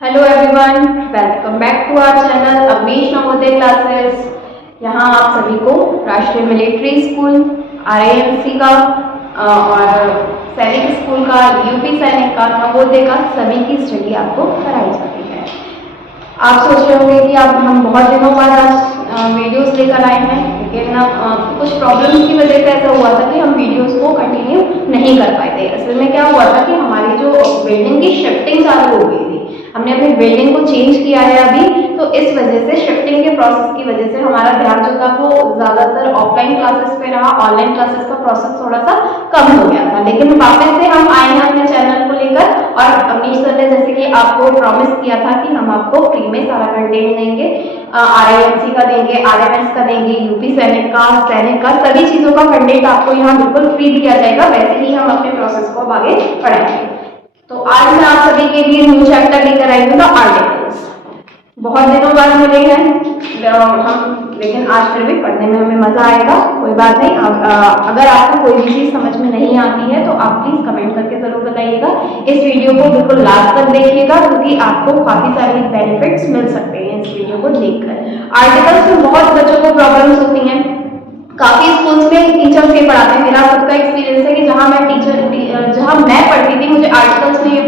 Hello everyone, welcome back to our channel Avnish Navodaya Classes. यहाँ आप सभी को राष्ट्रीय मिलिट्री स्कूल, RIMC का और सैनिक स्कूल का, यूपी सैनिक का, नवोदय का सभी की स्टडी आपको कराई जाती है। आप सोच रहे होंगे कि अब हम बहुत दिनों बाद आज वीडियोस लेकर आए हैं, लेकिन कुछ प्रॉब्लम्स की वजह से ऐसा हुआ था कि हम वीडियोस को कंटिन्यू नहीं कर पाए थे। असल में क्या हुआ था कि हमारी जो बिल्डिंग की शिफ्टिंग चालू हो गई थी, हमने अपनी बिल्डिंग को चेंज किया है अभी, तो इस वजह से शिफ्टिंग के प्रोसेस की वजह से हमारा ध्यान जो था वो ज्यादातर ऑफलाइन क्लासेस पे रहा। ऑनलाइन क्लासेस का प्रोसेस थोड़ा सा कम हो गया था, लेकिन वापस से हम आए हैं अपने चैनल को लेकर। और अवनीश सर ने जैसे कि आपको प्रॉमिस किया था कि हम आपको फ्री में सारा कंटेंट देंगे, RIMC का देंगे, RMS का देंगे, यूपी सैनिक का सभी चीजों का कंटेंट आपको यहाँ बिल्कुल फ्री दिया जाएगा। वैसे ही हम अपने प्रोसेस को आगे बढ़ाएंगे। तो आज मैं आप सभी के लिए न्यू चैप्टर लेकर आई हूँ, आर्टिकल्स। बहुत दिनों बाद मिले हैं हम, लेकिन आज फिर भी पढ़ने में हमें मजा आएगा। कोई बात नहीं, अगर आपको कोई भी चीज समझ में नहीं आती है तो आप प्लीज कमेंट करके जरूर बताइएगा। इस वीडियो को बिल्कुल लास्ट तक देखिएगा, क्योंकि आपको काफी सारे बेनिफिट्स मिल सकते हैं इस वीडियो को देखकर। आर्टिकल्स में बहुत बच्चों को प्रॉब्लम्स होती हैं। काफी स्कूल्स में टीचर्स ये पढ़ाते हैं। मेरा खुद का एक्सपीरियंस है कि जहां मैं पढ़ती थी, मुझे आर्टिकल्स में ये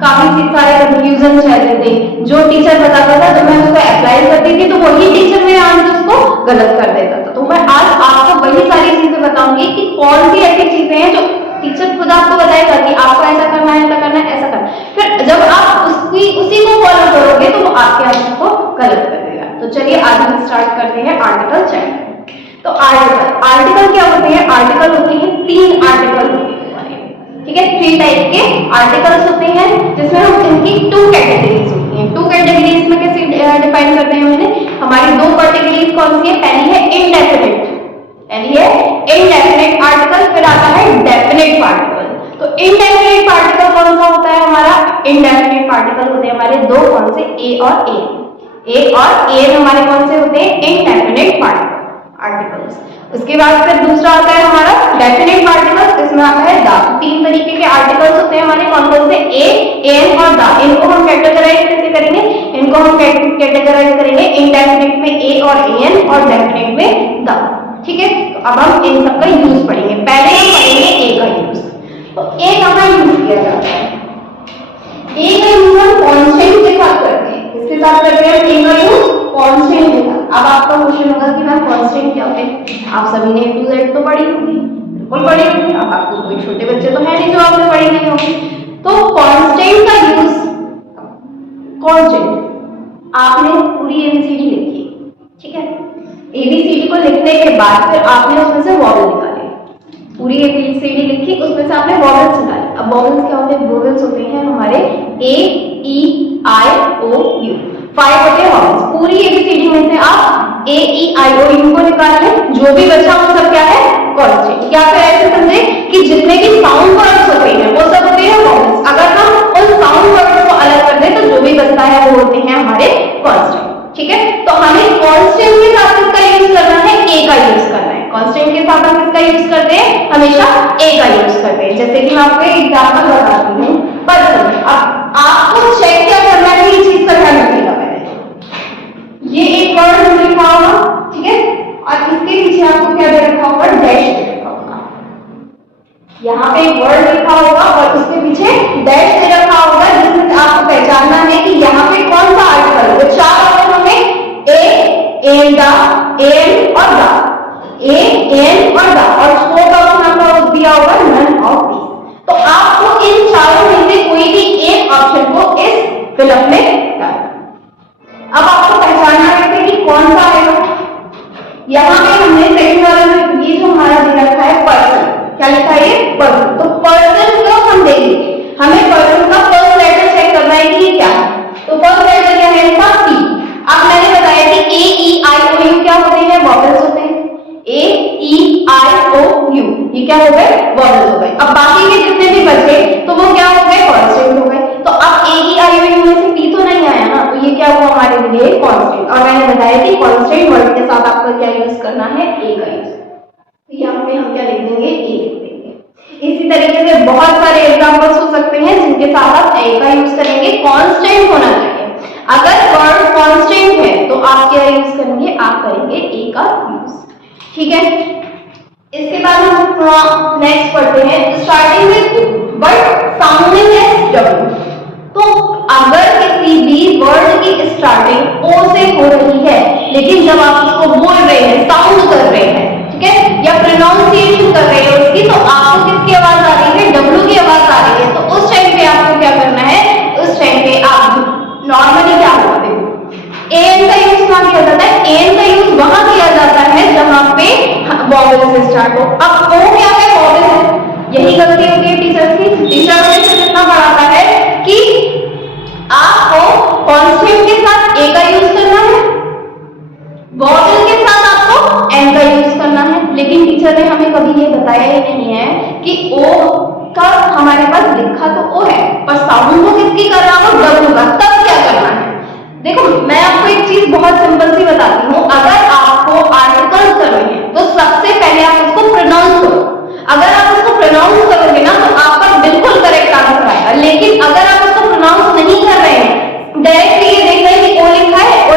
काफी सारे कंफ्यूजन रहते थे। जो टीचर बताता था, जब मैं उसको अप्लाई करती थी तो वही टीचर मेरे आंसर्स को गलत कर देता था। तो मैं आज आपको वही सारी चीजें बताऊंगी कि कौन सी ऐसी चीजें हैं जो टीचर खुद आपको बताएगा कि आपको ऐसा करना है, ऐसा करना है, ऐसा करना है। फिर जब आप उसी को फॉलो करोगे तो वो आपके आंसर को गलत कर देगा। तो चलिए आज हम स्टार्ट करते हैं आर्टिकल चैप्टर। तो आर्टिकल क्या होते हैं? आर्टिकल होते हैं 3 आर्टिकल होते हैं, ठीक है। 3 टाइप के आर्टिकल्स होते हैं, जिसमें हम इनकी 2 कैटेगरीज होती हैं। 2 कैटेगरीज में कैसे डिफाइन करते हैं मैंने? हमारी 2 कैटेगरीज कौन सी है? पहली है इनडेफिनिट, आर्टिकल, फिर आता है डेफिनेट पार्टिकल। तो इनडेफिनेट पार्टिकल कौन सा होता है हमारा? इनडेफिनेट पार्टिकल होते हैं हमारे 2, कौन से? ए और एन हमारे कौन से होते हैं? Indefinite articles. उसके बाद फिर दूसरा आता है हमारा डेफिनेट पार्टिकल्स, इसमें आता है द। 3 तरीके के आर्टिकल्स होते हैं हमारे, कौन कौन से? ए, एन और द। इनको हम कैटेगराइज कैसे करेंगे? इनको हम कैटेगराइज करेंगे इनडेफिनेट में ए और एन, और डेफिनेट में द, ठीक है। तो अब हम इन सब का यूज पढ़ेंगे। पहले हम पढ़ेंगे ए का यूज। तो ए कहाँ यूज किया जाता है? ए का यूज हम कॉन्स्टेंट के साथ करते हैं। किसके साथ करते हैं? ए का यूज कॉन्स्टेंट के साथ। अब आपका क्वेश्चन होगा कि मैम कॉन्स्टेंट क्या होते हैं? आप सभी ने A to Z तो पढ़ी होगी, बिल्कुल पढ़ी होगी। अब आपको कोई छोटे बच्चे तो है नहीं जो आपने पढ़ी नहीं होगी। तो कॉन्स्टेंट का यूज, कॉन्स्टेंट आपने पूरी ABCD लिखी, ठीक है। ABCD को लिखने के बाद फिर आपने उसमें से वॉवल निकाले। पूरी ABCD लिखी, उसमें से आपने वॉवल्स निकाले। अब वॉवल्स क्या होते हैं? वॉवल्स होते हैं हमारे A, E, I, O, U। 5 होते हैं वॉवल्स। पूरी ABCD में से आप A, E, I, O, U को निकाल लें, जो भी बचा वो सब क्या है? कॉन्स्टेंट। या फिर ऐसे समझे कि जितने भी साउंड वर्ड्स होते हैं वो सब होते हैं वॉवल्स। अगर हम उन साउंड वर्ड्स को अलग कर दें तो जो भी बचता है वो होते हैं हमारे कॉन्स्टेंट, ठीक है। तो हमें कॉन्स्टेंट के साथ किसका यूज करना है? ए का यूज करना है। कॉन्स्टेंट के साथ हम किसका यूज करते हैं? हमेशा ए का यूज करते हैं। जैसे कि मैं आपको एक एग्जांपल बताती हूँ। पर्सन, अब आपको चेक क्या करना है? ये चीज का ध्यान रखिएगा। ये एक वर्ड लिखा होगा, ठीक है, और इसके पीछे आपको क्या दे रखा होगा? डैश दे रखा होगा। यहाँ पे एक वर्ड लिखा होगा और उसके पीछे डैश दे रखा होगा, जिसमें आपको पहचानना है कि यहाँ पे कौन सा आर्टिकल है। तो 4 ऑप्शन में ए, एन, द, एन और द, ए, एन और द, और 4 का ऑप्शन आपको दिया होगा नन ऑफ दीस। तो आपको इन चारों में से कोई भी एक ऑप्शन को इस फिलअप में डालना। अब आपको पहचानना है कि कौन सा आएगा। यहाँ पे हमने सेकंड वाले में ये जो हमारा दे रखा है पर्सन, क्या लिखा है? ये पर्सन। तो पर्सन को हम देखेंगे, हमें पर्सन का फर्स्ट लेटर चेक करना है कि क्या है। तो फर्स्ट लेटर क्या है इसका? पी। अब मैंने बताया कि ए, ई, आई, ओ, यू क्या होते हैं? वॉवल्स होते हैं। ए, ई, आई, ओ, यू, ये क्या हो गए? वॉवल्स हो गए। अब बाकी के जितने भी बचे तो वो क्या हो गए? कॉन्स्टेंट हो गए। तो अब ए, ई, आई, ओ, यू में से पी तो नहीं आया ना, तो ये क्या हुआ हमारे लिए? कांस्टेंट। और मैंने बताया कि कांस्टेंट वर्ड के साथ आपको क्या यूज करना है? ए का यूज। तो यहाँ पे हम क्या लिख देंगे? ए लिख देंगे। इसी तरीके से बहुत सारे एग्जांपल्स हो सकते हैं जिनके साथ आप ए का यूज करेंगे। कांस्टेंट होना चाहिए, अगर वर्ड कांस्टेंट है तो आप क्या यूज करेंगे, आप करेंगे ए का यूज। ठीक है, इसके बाद हम नेक्स्ट पढ़ते हैं starting with word sounding as W. तो अगर किसी भी वर्ड की स्टार्टिंग ओ से हो रही है, लेकिन जब आप उसको बोल रहे हैं, साउंड कर रहे हैं, ठीक है, या प्रोनाउंसिएशन कर रहे हैं उसकी, तो आपको किसकी आवाज आ रही है, डब्ल्यू की आवाज आ रही है। तो उस टाइम पे आपको क्या करना है, उस टाइम पे आप नॉर्मली क्या होगा, एन का यूज कहां किया जाता है, एन का यूज वहां किया जाता है जहां पे वॉवेल से स्टार्ट हो। अब ओ क्या है, वॉवेल है। यही गलती होती है टीचर की। टीचर हमें कितना पढ़ाता है कि आपको कॉन्स्टेंट के साथ ए का यूज करना है, वॉवेल के साथ आपको एन का यूज करना है, लेकिन टीचर ने हमें कभी ये बताया ही नहीं है कि ओ का हमारे पास लिखा तो ओ है, पर साउंड को किसकी कर रहा हूं, डब्ल्यू का। तब क्या करना है, देखो मैं आपको एक चीज बहुत सिंपल सी बताती हूँ। अगर आपको आर्टिकल करने हैं तो सबसे पहले आप उसको प्रोनाउंस करो। अगर आप उसको प्रोनाउंस करोगे ना तो आपका बिल्कुल करेक्ट आंसर आएगा। लेकिन अगर आप उसको प्रोनाउंस नहीं कर रहे हैं, डायरेक्टली ये देख रहे हैं कि ओ लिखा है तो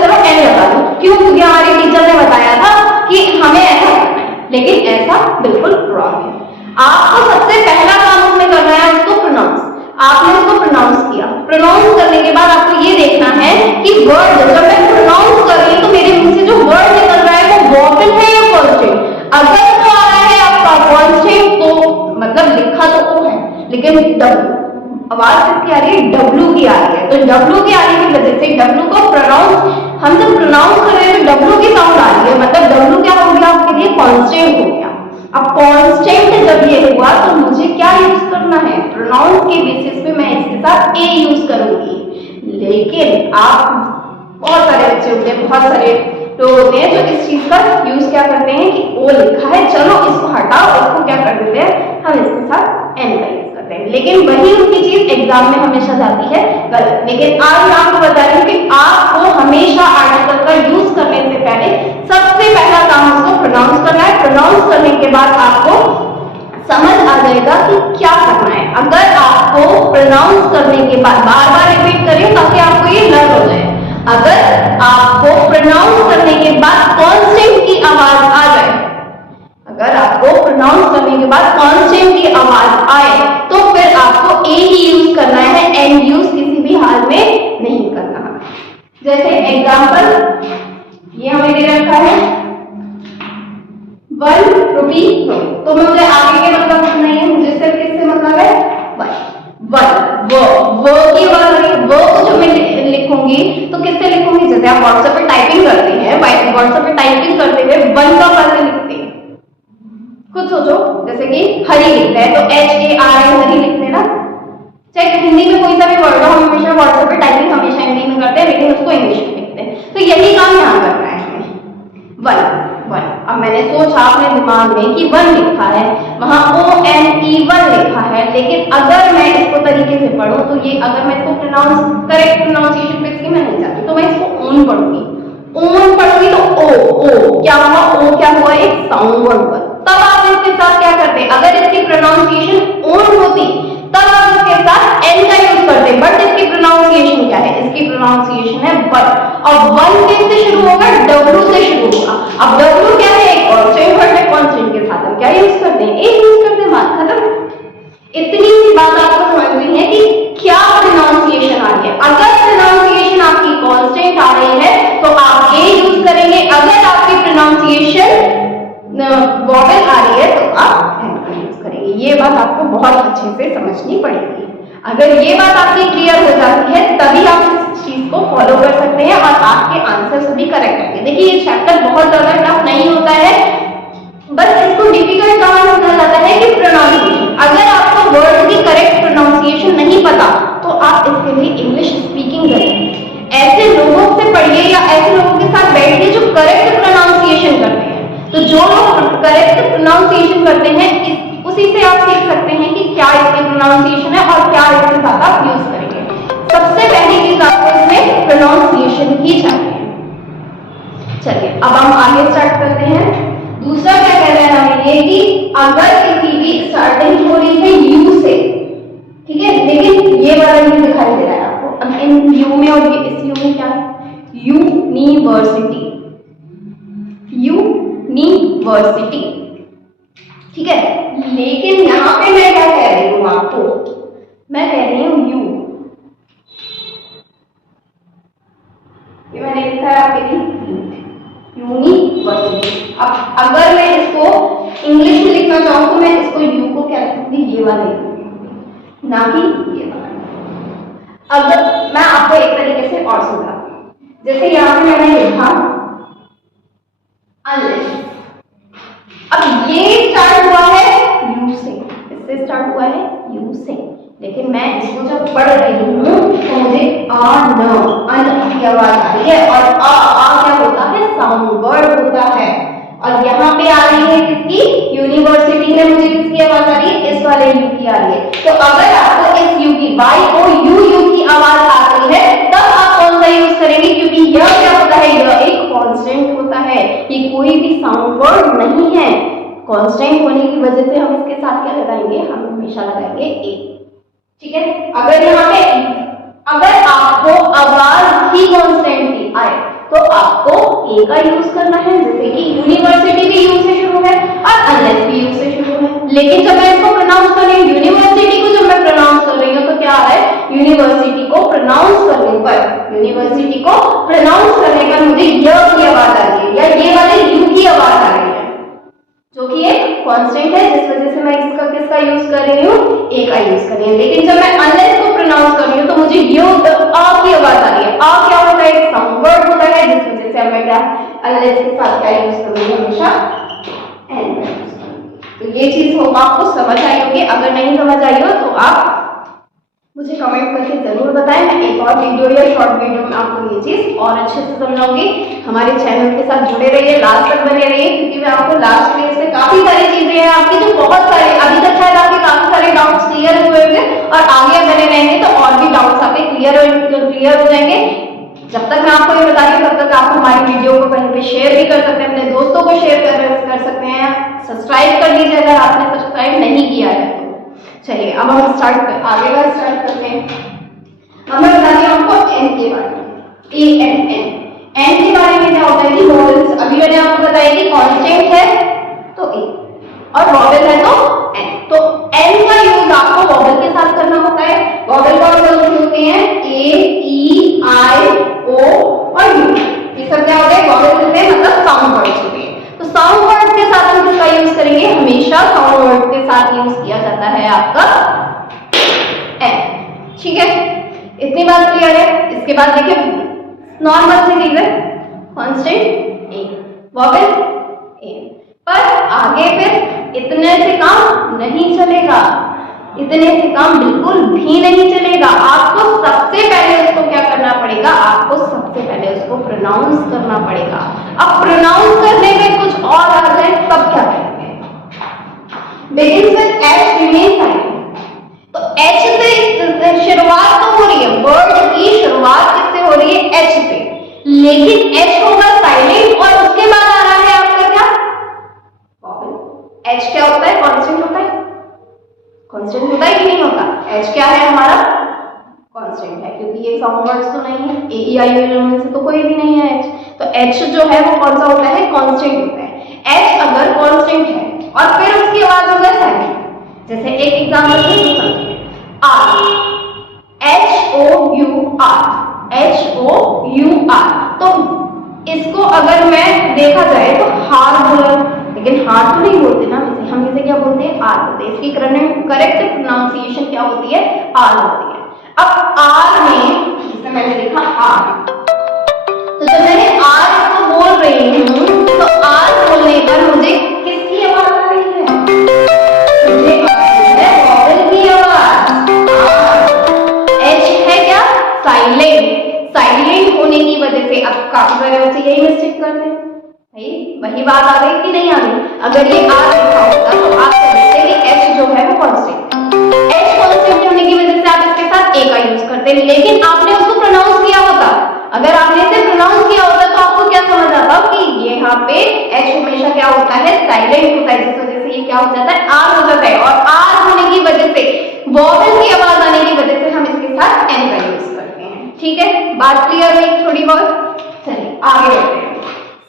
चलो एन लगा दो, क्यों, क्योंकि हमारे टीचर ने बताया था कि हमें ऐसा करना है, लेकिन ऐसा बिल्कुल रॉन्ग है। आपको सबसे पहला काम उसमें करना है उसको प्रोनाउंस। आपने उसको प्रोनाउंस किया, प्रोनाउंस करने के बाद आपको ये देखना है कि वर्ड, जब मैं प्रोनाउंस कर रही हूं तो मेरे मुंह से जो वर्ड निकल रहा है वो वॉवेल है या कॉन्स्टेंट। अगर तो आ रहा है आपका कॉन्स्टेंट तो मतलब लिखा तो ओ है, लेकिन डब्ल्यू आवाज किसकी आ रही है, डब्ल्यू की आ रही है। तो डब्ल्यू की आने की वजह से डब्ल्यू को प्रोनाउंस, हम जब प्रोनाउंस कर रहे हैं तो डब्ल्यू की साउंड आ रही है, मतलब डब्ल्यू क्या हो गया आपके लिए, कॉन्स्टेंट हो गया। अब कांस्टेंट जब ये हुआ तो मुझे क्या यूज करना है, प्रोनाउंस के बेसिस पे मैं इसके साथ ए यूज करूंगी। लेकिन आप बहुत सारे बच्चे होते हैं, बहुत सारे लोग होते हैं जो इस चीज का यूज क्या करते हैं कि ओ लिखा है, चलो इसको हटाओ, इसको क्या कर देते हैं, हम इसके साथ एन का यूज करते हैं। लेकिन वही उनकी चीज एग्जाम में हमेशा जाती है गलत। लेकिन आज मैं आपको बता रही हूँ कि आपको हमेशा आर्टिकल का यूज करने से पहले सबसे पहला काम उसको प्रोनाउंस करना है। प्रोनाउंस करने के बाद आपको समझ आ जाएगा कि क्या करना है। अगर आपको प्रोनाउंस करने के बाद बार बार रिपीट करें ताकि आपको ये लर्न हो जाए। अगर आपको प्रोनाउंस करने के बाद कॉन्स्टेंट की आवाज आ जाए, अगर आपको प्रोनाउंस करने के बाद कॉन्स्टेंट की आवाज आए तो फिर आपको ए ही यूज करना है, एन यूज किसी भी हाल में नहीं करना। जैसे एग्जांपल ये हमें दे रखा है 1 रुपी, तो मुझे आगे के मतलब नहीं है, मुझे सिर्फ इससे मतलब है 1 वो की वो को जो मैं लिखूंगी तो किससे लिखूंगी, जैसे आप व्हाट्सएप पे टाइपिंग करते हैं, व्हाट्सएप पे टाइपिंग करते हुए 1 का कैसे लिखते हैं, खुद सोचो। जैसे कि हरी लिखते हैं तो HARI हरी लिखते हैं ना, चाहे हिंदी में कोई सा भी वर्ड हो, हम हमेशा व्हाट्सएप पे टाइपिंग हमेशा हिंदी में करते हैं, लेकिन उसको इंग्लिश में लिखते हैं। तो यही काम यहाँ करना है हमें। 1 अब मैंने सोचा अपने दिमाग में कि 1 लिखा है, वहां ONE1 लिखा है, लेकिन अगर मैं इसको तरीके से पढ़ूं तो ये, अगर मैं इसको करेक्ट प्रोनाउंसिएशन पे इसकी मैं नहीं चाहती, तो मैं इसको ओन पढ़ूंगी। ओन पढ़ूंगी तो ओ क्या हुआ, ओ क्या हुआ, एक साउंड वर्ड हुआ। तब आप इसके साथ क्या करते, अगर इसकी प्रोनाउंसिएशन ओन होती तब आप इसके साथ एन का यूज करते, बट इसकी प्रोनाउंसिएशन क्या है, इसकी प्रोनाउंसिएशन है 1। और 1 किससे शुरू होगा, डब्ल्यू से शुरू होगा। अब डब्ल्यू क्या है, एक कांस्टेंट वर्ड है, कांस्टेंट के साथ हम क्या यूज करते हैं, ए यूज करते हैं, बात खत्म। इतनी सी बात आपको समझ में है कि क्या प्रोनाउंसिएशन आ रही है। अगर प्रोनाउंसिएशन आपकी कांस्टेंट आ रही है तो आप ए यूज करेंगे, अगर आपकी प्रोनाउंसिएशन वॉवेल आ रही है तो आप एन का यूज करेंगे। ये बात आपको बहुत अच्छे से समझनी पड़ेगी। अगर ये बात आपकी क्लियर हो जाती है तभी आप इस चीज को फॉलो कर सकते हैं और आपके आंसर्स भी करेक्ट होंगे। देखिए ये चैप्टर बहुत ज्यादा टफ नहीं होता है, बस इसको डिफिकल्ट कहां समझा जाता है कि प्रोनाउंसिएशन। अगर आपको वर्ड की करेक्ट प्रोनाउंसिएशन नहीं पता तो आप इसके लिए इंग्लिश स्पीकिंग करें, ऐसे लोगों से पढ़िए या ऐसे लोगों के साथ बैठिए जो करेक्ट प्रोनाउंसिएशन करते हैं। तो जो लोग करेक्ट प्रोनाउंसिएशन करते हैं उसी से आप सीख सकते हैं कि क्या इसकी प्रोनाउंसिएशन है और क्या इसके साथ आप यूज करेंगे। सबसे पहली चीज आपको इसमें प्रोनाउंसिएशन ही चाहिए। चलिए अब हम आगे स्टार्ट करते हैं। दूसरा क्या कह रहे हैं हमें, ये कि अगर किसी भी स्टार्टिंग हो रही है यू से, ठीक है, लेकिन ये वाला यू दिखाई दे रहा है आपको, अब इन यू में और इस मीनिंग क्या है? यूनिवर्सिटी, यूनिवर्सिटी, ठीक है। लेकिन यहाँ पे मैं क्या कह रही हूँ आपको, मैं कह रही हूँ यू, ये मैंने लिखा है आपके यूनिवर्सिटी। अब अगर मैं इसको इंग्लिश में लिखना चाहूँ तो मैं इसको यू को क्या लिखूंगी, ये वाला लिखूंगी, ना कि ये वाला। अगर मैं आपको एक तरीके से और समझाती हूँ, जैसे यहाँ पे मैंने लिखा अनलेस, अब ये स्टार्ट हुआ है यू से, इससे स्टार्ट हुआ है यू से, लेकिन मैं इसको जब पढ़ रही हूँ तो मुझे अन की आवाज आ रही है, और आ क्या होता है, साउंड वर्ड होता है, और यहाँ पे आ रही है किसकी, यूनिवर्सिटी में मुझे किसकी आवाज आ रही है, इस वाले यू की आ रही है। तो अगर आपको इस यू की, वाई ओ यू की आवाज आ रही है, तब आप कौन सा यूज करेंगे, क्योंकि यह क्या होता है, यह एक कांस्टेंट होता है, ये कोई भी साउंड वर्ड नहीं है। कांस्टेंट होने की वजह से हम इसके साथ क्या लगाएंगे, हम हमेशा लगाएंगे ए, ठीक है। अगर यहाँ पे अगर आपको आवाज ही कांस्टेंट की आए तो आपको ए का यूज करना है, जैसे कि यूनिवर्सिटी भी यू से शुरू है और अनलेस भी यू से शुरू है। लेकिन जब मैं इसको प्रोनाउंस कर रही हूँ, यूनिवर्सिटी को जब मैं प्रोनाउंस कर रही हूँ तो क्या आ रहा है, यूनिवर्सिटी को प्रोनाउंस करने पर, यूनिवर्सिटी को प्रोनाउंस करने पर मुझे य की आवाज आ रही है, या ये वाले यू की आवाज आ रही है, जो कि एक कांस्टेंट है, जिस वजह से मैं इसका किसका यूज कर रही हूँ, ए का यूज कर रही हूँ। लेकिन जब मैं अनलेस को प्रोनाउंस कर रही हूँ तो मुझे आ की आवाज आ रही है। आ क्या होता है, एक साउंड वर्ड होता है, जिस वजह से मैं क्या अनलेस के साथ क्या यूज करूंगी, हमेशा एन का यूज करूंगी। तो ये चीज हो आपको समझ आई होगी, अगर नहीं समझ आई हो तो आप मुझे कमेंट करके जरूर बताएं, मैं एक और वीडियो या शॉर्ट वीडियो में आपको ये चीज और अच्छे से समझाऊंगी। हमारे चैनल के साथ जुड़े रहिए, लास्ट तक बने रहिए, क्योंकि मैं आपको लास्ट में से काफी सारी चीजें हैं आपकी जो बहुत सारे अभी तक शायद आपके काफी सारे डाउट्स क्लियर हुए होंगे, और आगे बने रहेंगे तो और भी डाउट्स आपके क्लियर हो जाएंगे। जब तक मैं आपको ये बता रही हूँ तब तक आप हमारी वीडियो को कहीं पे शेयर भी कर सकते हैं, अपने दोस्तों को शेयर कर सकते हैं, सब्सक्राइब कर लीजिए अगर आपने सब्सक्राइब नहीं किया है तो। चलिए अब हम आगे का स्टार्ट करते हैं। अब मैं बताती हूँ आपको एन के बारे में, ए एन एन। एन के बारे में क्या होता है कि वॉवेल्स, अभी मैंने आपको बताया कि कांस्टेंट है तो ए, और वॉवेल है तो एन। तो एन का यूज आपको वॉवेल के साथ करना होता है। वॉवेल कौन से होते हैं, ए ई आई ओ और यू, ये सब क्या होते हैं, वॉवेल होते हैं, मतलब साउंड वर्ड्स होते हैं। तो साउंड वर्ड के साथ हम किसका यूज करेंगे, हमेशा साउंड वर्ड के साथ यूज किया जाता है आपका एन, ठीक है। इतनी बात क्लियर है। इसके बाद देखिए नॉर्मल सी चीज है, कांस्टेंट ए, वॉवेल ए, पर आगे फिर इतने से काम नहीं चलेगा, इतने से काम बिल्कुल भी नहीं चलेगा। आपको सबसे पहले उसको क्या करना पड़ेगा, आपको सबसे पहले उसको प्रोनाउंस करना पड़ेगा। अब प्रोनाउंस करने में कुछ और आ जाए तब क्या करेंगे, begins with H remain silent। तो H से शुरुआत तो हो रही है, वर्ड की शुरुआत किससे हो रही है, H से, लेकिन H होगा साइलेंट और उसके बाद आ रहा है आपका क्या, वॉवेल। H क्या होता है, कांस्टेंट होता है, कांस्टेंट होता है कि नहीं होता, H क्या है हमारा, कांस्टेंट है, क्योंकि ये साउंड वर्ड्स तो नहीं है, ए ई आई ओ में से तो कोई भी नहीं है H। तो H जो है वो कौन सा होता है, कांस्टेंट होता है। H अगर कांस्टेंट है और फिर उसकी आवाज हो गई साइलेंट, जैसे एक एग्जांपल से समझिए, are, H O U R, H O U R, तो इसको अगर मैं देखा जाए तो हार बोला, लेकिन हार तो नहीं बोलते ना, हम इसे क्या बोलते हैं, आर बोलते हैं। इसकी करेक्ट प्रोनाउंसिएशन क्या होती है, आर होती है। अब आर में जिसमें मैंने लिखा आर, तो जब मैंने आर को बोल रही हूँ तो आर बोलने पर मुझे किसकी आवाज आ रही है, मुझे आ रही है वॉवेल की आवाज। एच है क्या, साइलेंट, साइलेंट होने की वजह से अब काफी सारे बच्चे यही मिस्टेक करते हैं, वही बात आ गई कि नहीं आ गई। अगर ये आर लिखा होता तो आप कहते कि एच जो है वो कांस्टेंट है, एच कांस्टेंट होने की वजह से आप इसके साथ ए का यूज करते हैं, लेकिन आपने उसको प्रोनाउंस किया होता, अगर आपने इसे प्रोनाउंस किया होता तो आपको क्या समझ आता कि ये यहाँ पे एच हमेशा क्या होता है, साइलेंट होता है, जिस वजह से ये क्या हो जाता है, आर हो जाता है, और आर होने की वजह से वॉवेल की आवाज आने की वजह से हम इसके साथ एन का यूज करते हैं, ठीक है, बात क्लियर हुई थोड़ी बहुत। चलिए आगे बढ़ते हैं।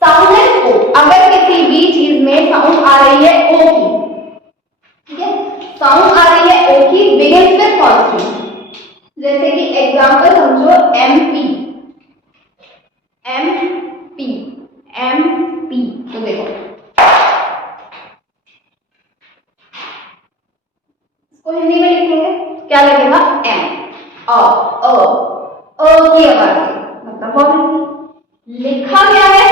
साउंड है ओ, अगर किसी भी चीज में साउंड आ रही है ओ की, ठीक है, साउंड आ रही है ओ की, बिगिंस विद कॉन्स्टेंट, जैसे कि एग्जांपल समझो एमपी, एमपी, एमपी, तो देखो इसको हिंदी में लिखेंगे क्या लगेगा, एम, की आवाज मतलब वॉवेल। लिखा क्या है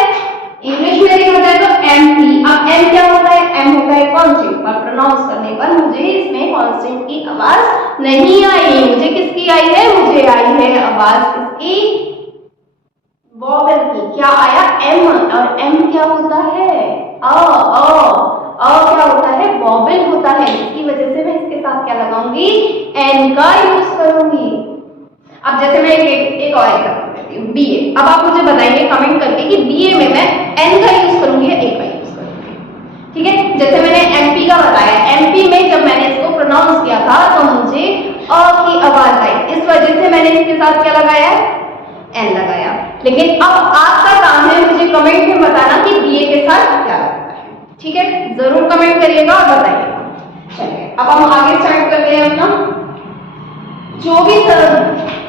इंग्लिश में लिखा जाए तो एमपी। अब एम क्या होता है, एम होता है कॉन्स्टेंट, पर प्रोनाउंस करने पर मुझे इसमें कॉन्स्टेंट की आवाज नहीं आई, मुझे किसकी आई है, मुझे आई है आवाज किसकी, वॉवेल की। क्या आया, एम, और एम क्या होता है, क्या होता है, वॉवेल होता है, इसकी वजह से मैं इसके साथ क्या लगाऊंगी, एन का यूज करूंगी। अब जैसे मैं एक और एग्जांपल देती हूँ, बीए। अब आप मुझे बताइए कमेंट करके कि बीए में मैं एन का यूज करूंगी या ए का यूज करूंगी, ठीक है। जैसे मैंने एमपी का बताया, एमपी में जब मैंने इसको प्रोनाउंस किया था तो मुझे अ की आवाज आई, इस वजह से मैंने इसके साथ क्या लगाया, एन लगाया। लेकिन अब आपका काम है मुझे कमेंट में बताना कि बीए के साथ क्या लगता है, ठीक है, जरूर कमेंट करिएगा और बताइएगा। चलिए अब हम आगे स्टार्ट करते हैं अपना जो भी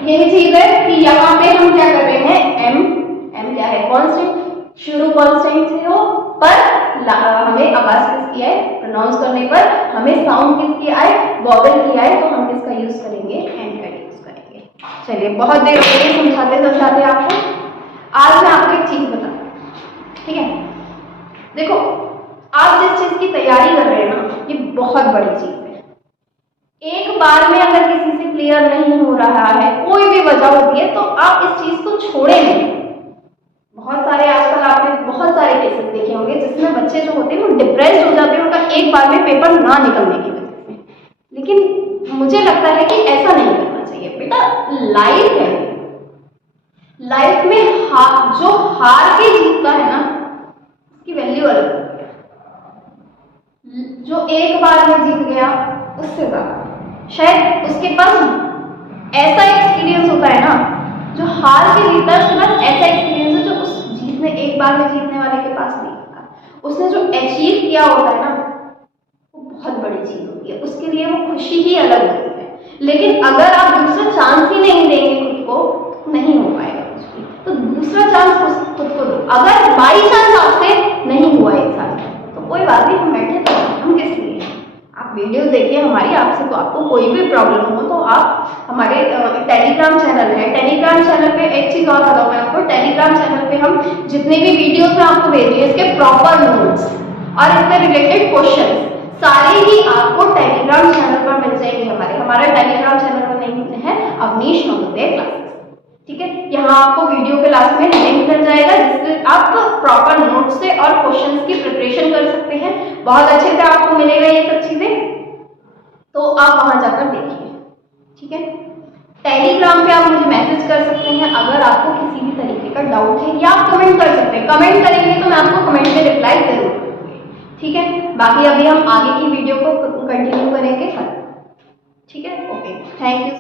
यही चीज है कि यहाँ पे हम क्या कर रहे हैं, एम, एम क्या है कांस्टेंट, शुरू कांस्टेंट से हो, पर हमें आवाज किसकी आए, प्रोनाउंस करने पर हमें साउंड किसकी आए, वॉवेल की आए, तो हम किसका यूज करेंगे, एन का यूज करेंगे। चलिए बहुत देर हो गई समझाते समझाते आपको, आज मैं आपको एक चीज बताऊं, ठीक है। देखो आप जिस चीज की तैयारी कर रहे हैं ना, ये बहुत बड़ी चीज है। एक बार में अगर किसी से क्लियर नहीं हो रहा है, कोई भी वजह होती है, तो आप इस चीज को छोड़े नहीं। बहुत सारे आजकल आपने बहुत सारे केसेस देखे होंगे जिसमें बच्चे जो होते हैं वो डिप्रेस्ड हो जाते हैं उनका एक बार में पेपर ना निकलने की वजह से। लेकिन मुझे लगता है कि ऐसा नहीं करना चाहिए बेटा, लाइफ है, लाइफ में जो हार के जीतता है ना उसकी वैल्यू अलग होती है, जो एक बार में जीत गया उससे ज्यादा शायद उसके पास ऐसा एक्सपीरियंस होता है ना, जो हार के जीतता है उसके पास ऐसा एक्सपीरियंस है जो उस जीतने एक बार में जीतने वाले के पास नहीं होता। उसने जो अचीव किया होता है ना वो बहुत बड़ी चीज होती है, उसके लिए वो खुशी ही अलग होती है। लेकिन अगर आप दूसरा चांस ही नहीं देंगे खुद को, तो नहीं हो पाएगा कुछ भी। तो दूसरा चांस खुद को दो। अगर बाई चांस आपसे नहीं हुआ एक साल तो कोई बात नहीं, हम बैठे तो हम किस लिए, आप वीडियो देखिए हमारी, आपसे को आपको कोई भी प्रॉब्लम हो तो आप हमारे टेलीग्राम चैनल है, टेलीग्राम चैनल पे एक चीज और बताऊं मैं आपको, टेलीग्राम चैनल पे हम जितने भी वीडियोस में आपको भेज रही है इसके प्रॉपर नोट्स और इससे रिलेटेड क्वेश्चन सारे ही आपको टेलीग्राम चैनल पर मिल जाएंगे। हमारा टेलीग्राम चैनल पर नहीं है अवनीश नवोदय क्लासेस, ठीक है। यहाँ आपको वीडियो के लास्ट में लिंक मिल जाएगा जिससे आप प्रॉपर नोट्स से और क्वेश्चंस की प्रिपरेशन कर सकते हैं, बहुत अच्छे से आपको मिलेगा ये सब चीजें, तो आप वहां जाकर देखिए, ठीक है। टेलीग्राम पे आप मुझे मैसेज कर सकते हैं अगर आपको किसी भी तरीके का डाउट है, या आप कमेंट कर सकते हैं, कमेंट करेंगे तो मैं आपको कमेंट में रिप्लाई जरूर करूंगी, ठीक है। बाकी अभी हम आगे की वीडियो को कंटिन्यू करेंगे कल, ठीक है। Okay, thank you.